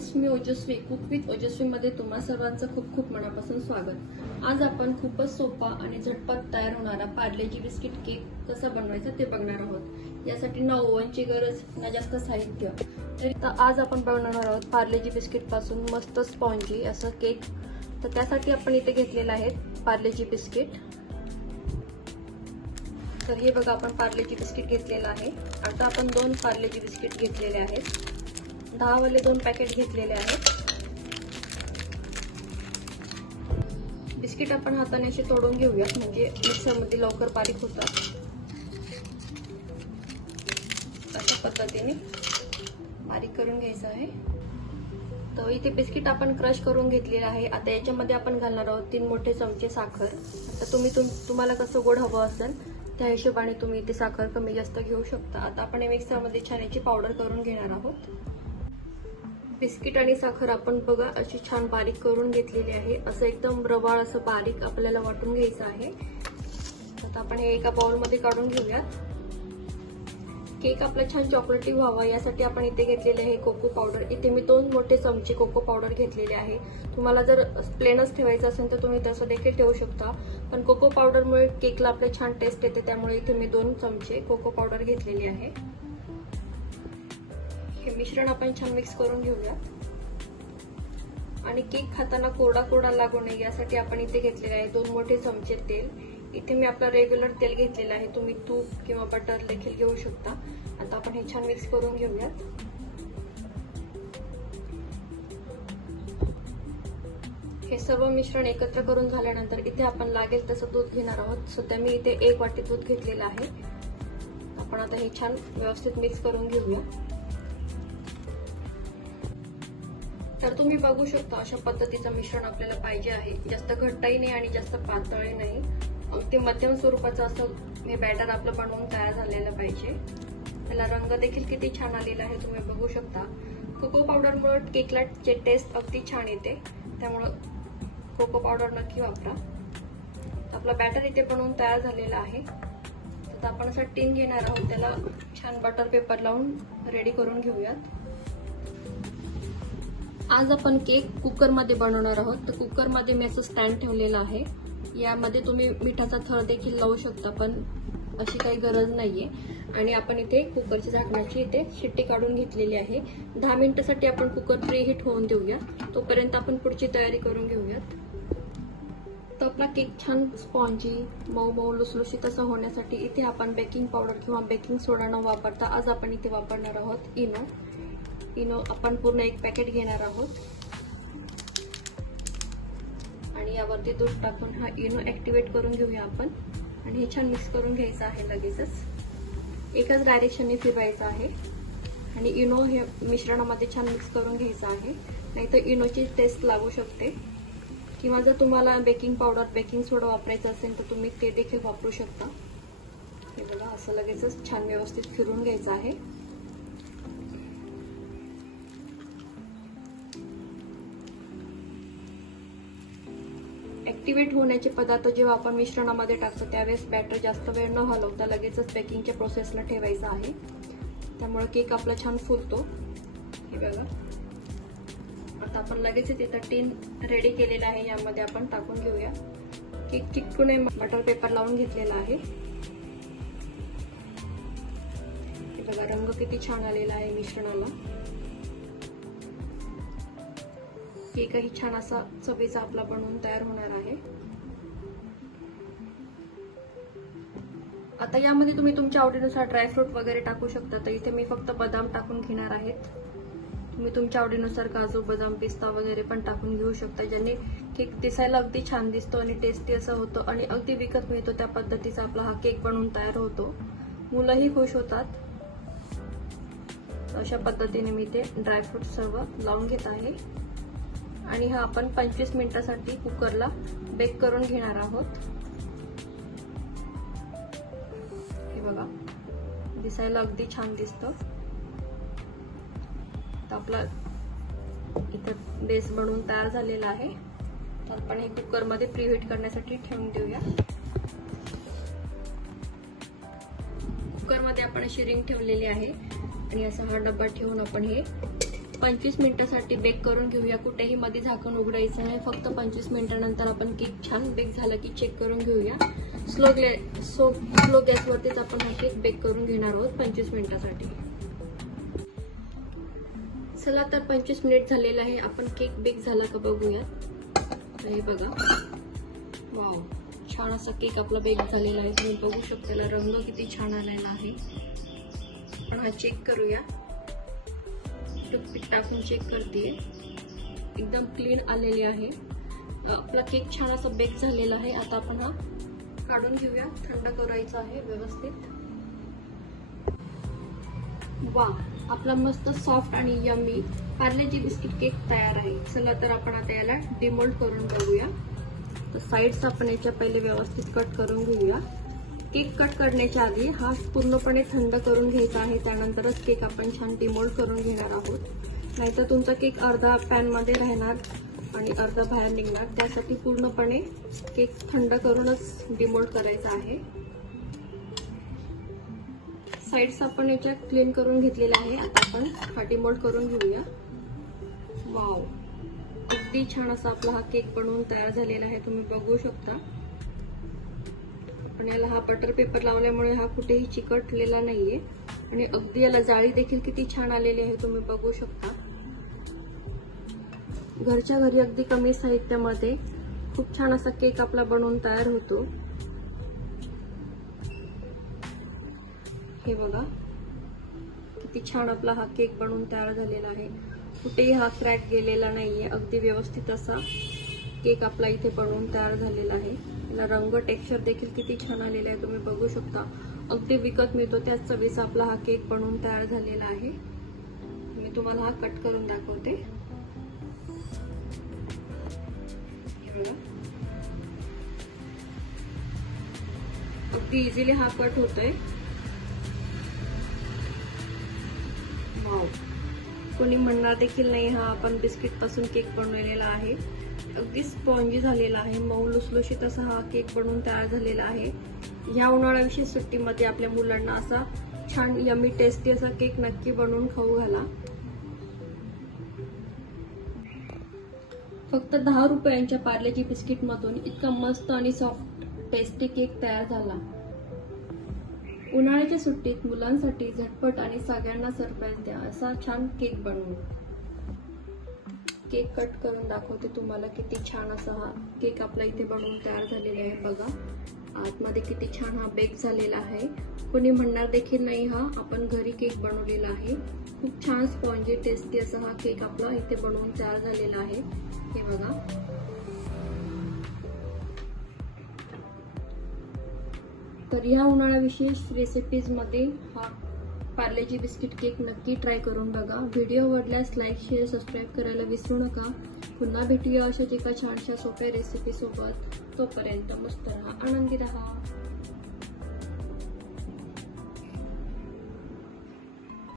Friends, मी Ojaswi cook with Ojaswi मध्ये तुम्हा सर्वांचं खूप खूप मनापासून स्वागत। आज आपण खूपच सोपा आणि झटपट तयार होणारा पार्लेजी बिस्किट केक कसा बनवायचा ते बघणार आहोत। यासाठी ना ओव्हनची गरज ना जास्त साहित्य। तर आज आपण बनवणार आहोत पार्लेजी बिस्किट पासून मस्त स्पॉन्जी असं केक। तर त्यासाठी आपण इथे घेतलेला आहे पार्लेजी बिस्किट। तर हे बघा, आपण पार्लेजी बिस्किट घेतलेला आहे। आता आपण 2 पार्लेजी बिस्किट घेतलेले आहेत। 10 वाले 2 पॅकेट घेतलेले आहेत। बिस्किट आपण हाताने असे तोडून घेऊयात, म्हणजे मिक्सरमध्ये लवकर बारीक होतात। अशा पद्धतीने बारीक करून घ्यायचं आहे। तर इथे बिस्किट आपण क्रश करून घेतलेले आहे। आता याच्यामध्ये आपण घालणार आहोत 3 मोठे चमचे साखर। आता तुम्हाला कसं गोड हवं असेल त्या हिशोबाने तुम्ही इथे साखर कमी जास्त घेऊ शकता। आता आपण मिक्सरमध्ये छान याची पावडर करून घेणार आहोत। बिस्किट आणि साखर आपण बघा अशी छान बारीक करून घेतलेली आहे। असं एकदम रवाळ असं बारीक आपल्याला वाटून घ्यायचं आहे। आता आपण हे एका बाउलमध्ये काढून घेऊयात। केक आपला छान चॉकलेटी व्हावा यासाठी आपण इथे घेतलेले आहे कोको पावडर। इथे मी 2 मोठे चमचे कोको पावडर घेतलेले आहे। तुम्हाला जर प्लेनच ठेवायचं असेल तर तुम्ही तसं देखील ठेवू शकता, पण कोको पावडरमुळे केकला आपले छान टेस्ट येते, त्यामुळे इथे मी 2 चमचे कोको पावडर घेतलेली आहे। हे मिश्रण आपण छान मिक्स करून घेऊया। आणि केक खाताना कोरडा कोरडा लागू नये यासाठी आपण इथे घेतलेले आहे 2 मोठे चमचे तेल। इथे मी आपला रेग्युलर तेल घेतलेला आहे, तुम्ही तूप किंवा बटर देखील घेऊ शकता। आता आपण हे छान मिक्स करून घेऊयात। हे सर्व मिश्रण एकत्र करून झाल्यानंतर इथे आपण लागेल तसं दूध घेणार आहोत। सध्या मी इथे 1 वाटी दूध घेतलेलं आहे। आपण आता हे छान व्यवस्थित मिक्स करून घेऊया। तर तुम्ही बघू शकता अशा पद्धतीचं मिश्रण आपल्याला पाहिजे आहे। जास्त घट्टही नाही आणि जास्त पातळही नाही, अगदी मध्यम स्वरूपाचं असं हे बॅटर आपलं बनवून तयार झालेलं पाहिजे। त्याला रंग देखील किती छान आलेला आहे तुम्ही बघू शकता। कोको पावडरमुळे केकला टेस्ट अगदी छान येते, त्यामुळे कोको पावडर नक्की वापरा। आपला बॅटर इथे बनवून तयार झालेला आहे। तर आपण असं टीन घेणार आहोत, त्याला छान बटर पेपर लावून रेडी करून घेऊयात। आज आपण केक कुकरमध्ये बनवणार आहोत। तर कुकरमध्ये मी असं स्टँड ठेवलेलं आहे। यामध्ये तुम्ही मिठाचा थर देखील लावू शकता, पण अशी काही गरज नाहीये। आणि आपण इथे कुकरच्या झाकणाची इथे शिट्टी काढून घेतलेली आहे। 10 मिनिटांसाठी आपण कुकर प्रीहीट होऊन देऊया, तोपर्यंत आपण पुढची तयारी करून घेऊयात। तर आपला केक छान स्पॉन्जी मऊ मऊ लुसलुशीत असं होण्यासाठी इथे आपण बेकिंग पावडर किंवा बेकिंग सोडा न वापरता आज आपण इथे वापरणार आहोत इनो आपण पूर्ण 1 पॅकेट घेणार आहोत। आणि यावरती दूध टाकून हा इनो ऍक्टिव्हेट करून घेऊया आपण। आणि हे छान मिक्स करून घ्यायचं आहे। लगेचच एकाच डायरेक्शनने फिरवायचं आहे आणि इनो हे मिश्रणामध्ये छान मिक्स करून घ्यायचं आहे, नाहीतर इनोची टेस्ट लागू शकते। किंवा जर तुम्हाला बेकिंग पावडर बेकिंग सोडा वापरायचा असेल तर तुम्ही ते देखील वापरू शकता। हे बघा, असं लगेचच छान व्यवस्थित फिरून घ्यायचं आहे। ऍक्टिव्हेट होण्याचे पदार्थ जेव्हा आपण मिश्रणामध्ये टाकतो त्यावेळेस बॅटर जास्त वेळ न हलवता लगेचच बेकिंगच्या प्रोसेसला ठेवायचं आहे, त्यामुळे केक आपला छान फुलतो। हे बघा, आता आपण लगेचच इथं टीन रेडी केलेला आहे, यामध्ये आपण टाकून घेऊया। केक चिकटू नये बटर पेपर लावून घेतलेला आहे। हे बघा, रंग किती छान आलेला आहे मिश्रणाला। केकही छान असा चवीचा आपला बनवून तयार होणार आहे। आता यामध्ये तुम्ही तुमच्या आवडीनुसार ड्रायफ्रूट वगैरे टाकू शकता। तर इथे मी फक्त बदाम टाकून घेणार आहेत। तुम्ही तुमच्या आवडीनुसार काजू बदाम पिस्ता वगैरे पण टाकून घेऊ शकता, ज्याने केक दिसायला अगदी छान दिसतो आणि टेस्टी असं होतं आणि अगदी विकत मिळतो त्या पद्धतीचा आपला हा केक बनवून तयार होतो। मुलंही खुश होतात। अशा पद्धतीने मी ते ड्रायफ्रूट सर्व लावून घेत आहे। आणि हा आपण 25 मिनिटांसाठी कुकरला बेक करून घेणार आहोत। हे बघा, दिसायला अगदी छान दिसतं। तर आपला इथं बेस बनवून तयार झालेला आहे। तर आपण हे कुकरमध्ये प्रीहीट करण्यासाठी ठेवून देऊया। कुकरमध्ये आपण अशी रिंग ठेवलेली आहे आणि असा हा डब्बा ठेवून आपण हे 25 मिनिटांसाठी बेक करून घेऊया. कुठेही मध्ये झाकण उघडायचं नाही. फक्त 25 मिनिटांनंतर आपण केक छान बेक झाला की चेक करून घेऊया. स्लो गॅसवरतीच आपण हा केक बेक करून घेणार आहोत 25 मिनिटांसाठी. चला तर 25 मिनिट झालेलं आहे. आपण केक बेक झाला का बघूया. हे बघा, वाव, छान असा केक आपला बेक झालेला आहे. तुम्ही बघू शकता त्याला रंग किती छान आलेला आहे. आपण हा चेक करूया. टूथपिक टाकून चेक करते. एकदम क्लीन आलेली आहे. आपला केक छान असा बेक झालेला आहे. आता आपण हा काढून घेऊया. थंड करायचा आहे व्यवस्थित. वा, आपला मस्त सॉफ्ट आणि यम्मी पार्लेजी बिस्किट केक तयार आहे. चला तर आपण आता याला डिमोल्ड करून बघूया. तर साइड्स आपण याच्या पहिले व्यवस्थित कट करून घेऊया. केक कट करण्याच्या आधी हा पूर्णपणे थंड करून घ्यायचा आहे. त्यानंतरच केक आपण छान डिमोल्ड करून घेणार आहोत. नाहीतर तुमचा केक अर्धा पॅनमध्ये राहणार आणि अर्धा बाहेर निघणार. त्यासाठी पूर्णपणे केक थंड करूनच डिमोल्ड करायचा आहे. साइड्स आपण याच्या क्लीन करून घेतलेला आहे. आता आपण हा डिमोल्ड करून घेऊया. वाव, अगदी छान असा आपला हा केक बनवून तयार झालेला आहे. तुम्ही बघू शकता. पण याला हा बटर पेपर लावल्यामुळे हा कुठेही चिकटलेला नाहीये आणि अगदी याला जाळी देखील किती छान आलेली आहे. तुम्ही बघू शकता. घरच्या घरी अगदी कमी साहित्यामध्ये खूप छान असा केक आपला बनवून तयार होतो. हे बघा, किती छान आपला हा केक बनवून तयार झालेला आहे. कुठेही हा क्रॅक गेलेला नाहीये. अगदी व्यवस्थित असा केक आपला इथे बनवून तयार झालेला आहे. याला रंग टेक्स्चर देखील किती छान आलेला आहे. तुम्ही बघू शकता. अगदी विकत मिळतो त्याच चवीचा आपला हा केक बनवून तयार झालेला आहे. मी तुम्हाला हा कट करून दाखवते. हे बघा, अगदी इझिली हा कट होतोय. वाव, कोणी म्हणणार देखील नाही हा आपण बिस्किट पासून केक बनवलेला आहे. अगदी स्पॉन्जी झालेला आहे. मऊ लुसलुशीत असा हा केक बनवून तयार झालेला आहे. ह्या उन्हाळा विशेष सुट्टीमध्ये आपल्या मुलांना असा छान यम्मी टेस्टी असा केक नक्की बनवून खाऊ घाला. फक्त 10 रुपयांच्या पार्लेजी बिस्किट मधून इतका मस्त आणि सॉफ्ट टेस्टी केक तयार झाला. उन्हाळ्याच्या सुट्टीत मुलांसाठी झटपट आणि सगळ्यांना सरप्राईज द्या असा छान केक बनवू. केक कट करून दाखवते तुम्हाला. किती छान असा हा केक आपला इथे बनवून तयार झालेला आहे. बघा, आतमध्ये किती छान हा बेक झालेला आहे. कोणी म्हणणार देखील नाही हा आपण घरी केक बनवलेला आहे. खूप छान स्पॉन्जी टेस्टी असा हा केक आपला इथे बनवून तयार झालेला आहे. हे बघा, तर ह्या उन्हाळा विशेष रेसिपीज मध्ये हा पार्लेजी बिस्किट केक नक्की ट्राय करून बघा. व्हिडिओ आवडल्यास लाईक, शेअर, सबस्क्राईब करायला विसरू नका. पुन्हा भेटूया अशाच एका छानशा सोप्या रेसिपी सोबत. तोपर्यंत मस्त राहा, आनंदी राहा.